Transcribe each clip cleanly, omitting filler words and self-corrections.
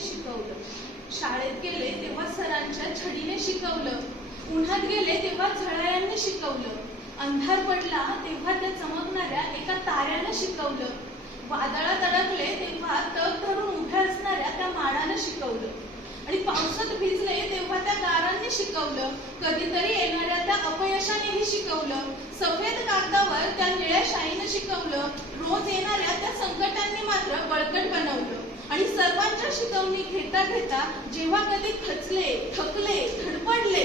त्यांनी शिकवलं. शाळेत गेले तेव्हा सरांच्या छडीने शिकवलं. उन्हात गेले तेव्हा झळायांनी शिकवलं. अंधार पडला तेव्हा त्या चमकणाऱ्या एका ताऱ्यानं शिकवलं. वादळात अडकले तेव्हा तग धरून उभ्या असणाऱ्या त्या माडानं शिकवलं. आणि पावसात भिजले तेव्हा त्या गारांनी शिकवलं. कधीतरी येणाऱ्या त्या अपयशानेही शिकवलं. सफेद कागदावर त्या निळ्या शाईनं शिकवलं. रोज येणाऱ्या त्या संकटांनी मात्र बळकट बनवलं. आणि सर्वांच्या शिकवणी घेता घेता जेव्हा कधी खचले, थकले, धडपडले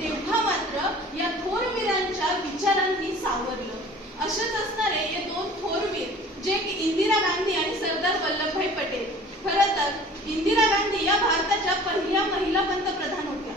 तेव्हा मात्र या थोर वीरांच्या विचारांनी सावरलं. असेच असणारे हे दोन थोर वीर जे की इंदिरा गांधी आणि सरदार वल्लभभाई पटेल. खरं तर इंदिरा गांधी या भारताच्या पहिल्या महिला पंतप्रधान होत्या.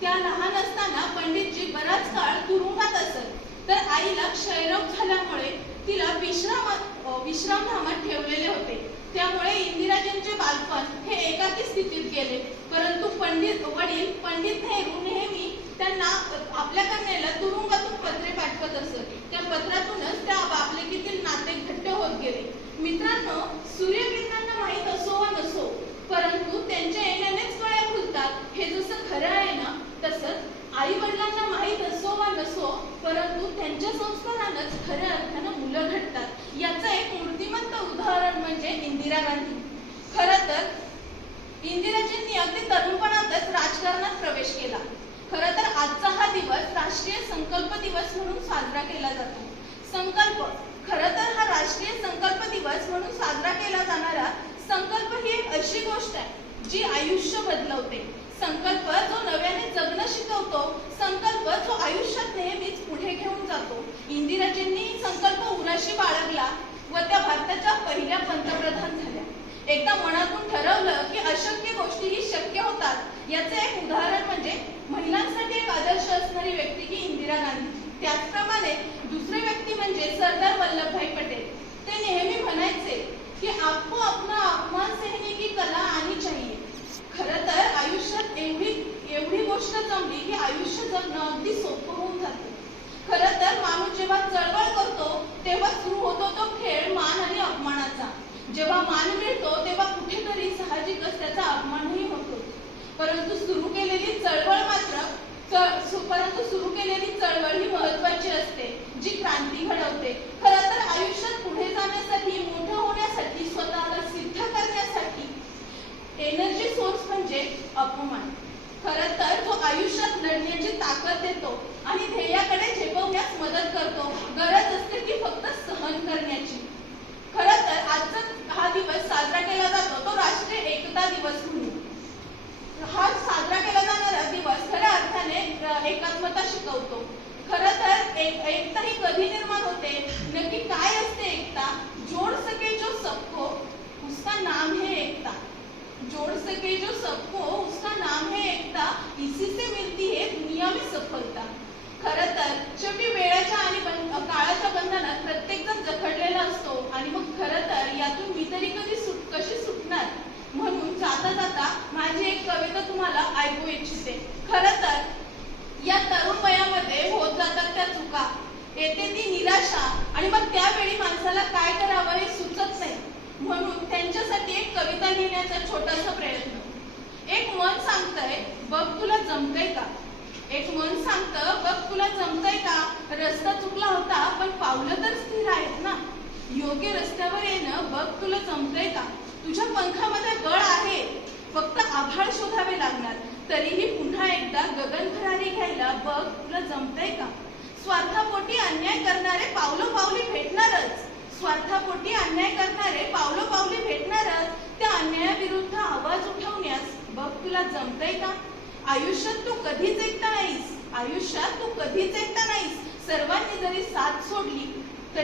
त्या लहान असताना पंडितजी बराच काळ तुरुंगात असत. तर आईला क्षयरोग झाल्यामुळे तिला विश्रामधामात ठेवलेले होते. त्यामुळे इंदिराजींचे बालपण हे एकाकी स्थितीत गेले. परंतु वडील पंडित नेहरू नेहमी त्यांना आपल्या कन्येला तुरुंगातून पत्रे पाठवत असत. त्या पत्रातूनच त्या बापलेकीतील नाते घट्ट होत गेले. मित्रांनो, सूर्यकिरणांना माहीत असो वा नसो, परंतु त्यांच्या येण्यानेच डोळे खुलतात हे जसं खरं आहे ना, तसंच आई वडिलांना माहीत असो वा नसो, परंतु त्यांच्या संस्कारानंच खऱ्या अर्थानं मुलं घडतात. याचं एक मूर्तिमंत उदाहरण म्हणजे इंदिरा गांधी. खरं तर इंदिराजींनी अगदी तरुणपणातच राजकारणात प्रवेश केला. खरं तर आजचा हा दिवस राष्ट्रीय संकल्प दिवस म्हणून साजरा केला जातो. संकल्प, खरं तर हा राष्ट्रीय संकल्प दिवस म्हणून साजरा केला जाणारा संकल्प ही एक अशी गोष्ट आहे जी आयुष्य बदलवते. संकल्प जो नव्याने जगणं शिकवतो. संकल्प जो आयुष्यात नेहमीच पुढे घेऊन जातो. इंदिराजींनी संकल्प उराशी बाळगला व त्या भारताच्या पहिल्या पंतप्रधान झाल्या. एकदा मनातून ठरवलं की अशक्य गोष्टीही शक्य होतात. याचे एक उदाहरण म्हणजे महिलांसाठी एक आदर्श असणारी व्यक्ती की इंदिरा गांधी. त्याचप्रमाणे दुसरी व्यक्ती म्हणजे सरदार वल्लभभाई पटेल. ते नेहमी म्हणायचे की आपको अपना अपमान सहने की कला आनी चाहिए. खरं तर आयुष्यात एवढी गोष्ट जमली की आयुष्य जगणं अगदी सोपं होऊन जातं. खरं तर माणूस जेव्हा चळवळ करतो तेव्हा सुरू होतो तो खेळ मान आणि अपमानाचा. जेव्हा मान मिळतो तेव्हा कुठेतरी साहजिकच त्याचा अपमानही होतो. परंतु सुरू केलेली चळवळ ही महत्वाची असते, जी क्रांती घडवते. खरं तर आयुष्यात पुढे जाण्यासाठी, मोठं होण्यासाठी, स्वतःला सिद्ध करण्यासाठी एनर्जी सोर्स म्हणजे अपमान. खरं तर तो आयुष्यात लढण्याची ताकद देतो आणि ध्येयाकडे झेपवण्यास मदत करतो. गरज असते ती फक्त सहन करण्याची. खरं तर आजचा हा दिवस साजरा केला जातो तो राष्ट्रीय एकता दिवस म्हणून. हा साजरा केला जाणारा दिवस खऱ्या अर्थाने एकात्मता शिकवतो. खरं तर एकता ही कधी निर्माण होते, नक्की काय असते एकता? जोड सके जो सबको उसका नाम है एकता. जोड़ सके जो सबको उसका नाम है एकता. इसी से मिलती है दुनिया में सफलता. खरं तर शेवटी वेळाच्या आणि काळाच्या बंधनात प्रत्येक जण जखडलेला असतो आणि मग खरं तर यातून मी तरी कशी सुटणार म्हणून जाता जाता माझी एक कविता तुम्हाला ऐकू इच्छिते. खरं तर या तरुण वयामध्ये होत जातात त्या चुका, येते ती निराशा आणि मग त्यावेळी माणसाला काय करावं हे सुचत नाही. म्हणून त्यांच्यासाठी एक कविता लिहिण्याचा छोटासा प्रयत्न. एक मन सांगतंय बघ तुला जमतंय का. एक मन सांगतं बघ तुला जमतंय का. रस्ता चुकला होता पण पावलं तर स्थिर आहेत ना. योग्य रस्त्यावर येणं बघ तुला जमतंय का. तुझ्या पंखामध्ये बळ आहे, फक्त आभाळ शोधावे लागणार. तरीही पुन्हा एकदा गगन भरारी घ्यायला बघ तुला जमतंय का. स्वार्थापोटी अन्याय करणारे पावलोपावली भेटणारच. स्वार्थापोटी अन्याय करणारे पावलोपावली भेटणारच. त्या अन्यायाविरुद्ध आवाज उठवण्यास बघ तुला जमतंय का. आयुष्यात तू कधीच एकटा नाहीस. आयुष्यात तू कधीच एकटा नाहीस. सर्वांनी जरी साथ सोडली